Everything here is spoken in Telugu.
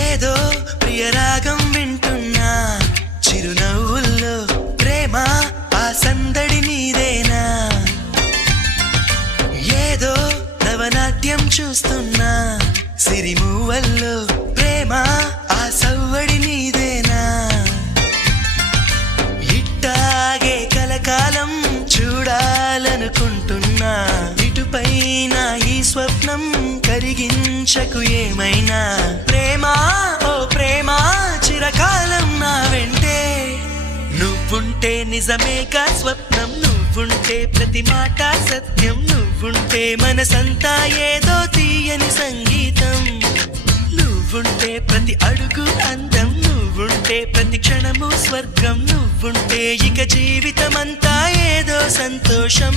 ఏదో ప్రియరాగం వింటున్నా చిరునవ్వుల్లో ప్రేమ ఆ సందడి నీదేనా ఏదో నవనాట్యం చూస్తున్నా సిరిమూవల్లో ప్రేమ ఆ సవ్వడి నీదేనా ఇట్టాగే కలకాలం చూడాలనుకుంటున్నా ఇటుపైన ఈ స్వప్నం కరిగించకు ఏమైనా ప్రేమ ఓ ప్రేమ చిరకాలం నా వెంటే నువ్వుంటే నిజమేగా స్వప్నం నువ్వుంటే ప్రతి మాట సత్యం నువ్వుంటే మనసంతా ఏదో తీయని సంగీతం నువ్వుంటే ప్రతి అడుగు అందం నువ్వుంటే ప్రతి క్షణము స్వర్గం నువ్వుంటే ఇక జీవితమంతా ఏదో సంతోషం